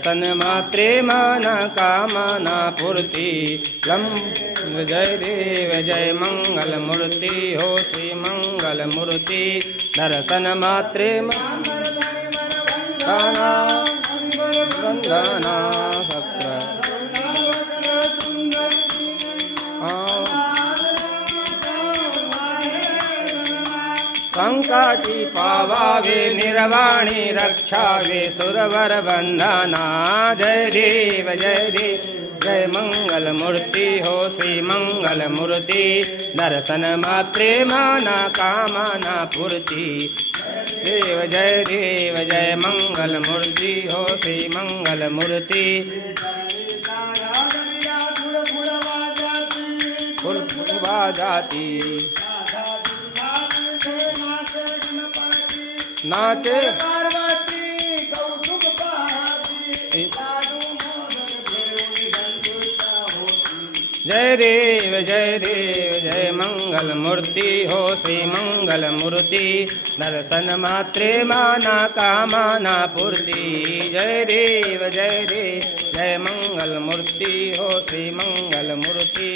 दर्शन मात्रे माना कामना पूर्ति लम जय देव जय मंगल मूर्ति हो श्री मंगल मूर्ति दर्शन मात्रे वंदना सत्र संकटी पावावे निर्वाणी रक्षावे सुरवर वंदना जय देव जय मंगल मूर्ति हो श्री मंगल मूर्ति दर्शन मात्रे माना कामना पूर्ति देव जय मंगल मूर्ति हो श्री मंगल मूर्ति जाती नाचे पार्वती कौतुक पाती जय देव जय मंगल मूर्ति हो श्री मंगल मूर्ति दर्शन मात्रे माना कामना पूर्ति जय देव जय मंगल मूर्ति हो श्री मंगल मूर्ति